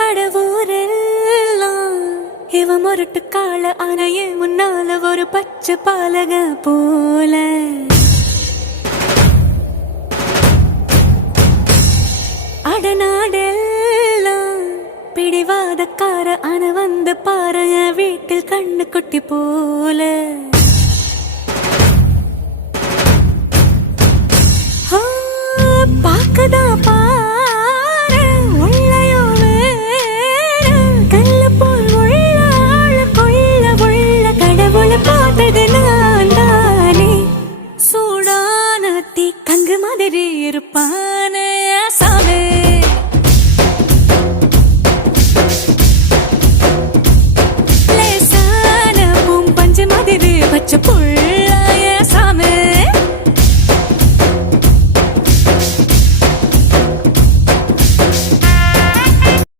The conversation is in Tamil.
அடவூரெல்லாம் இவ முரட்டு கால ஆனையே முன்னால ஒரு பச்சை பாலக போல அடநாடெல்லாம் பிடிவாதக்கார ஆன வந்து பாருங்க வீட்டில் கண்ணு குட்டி போல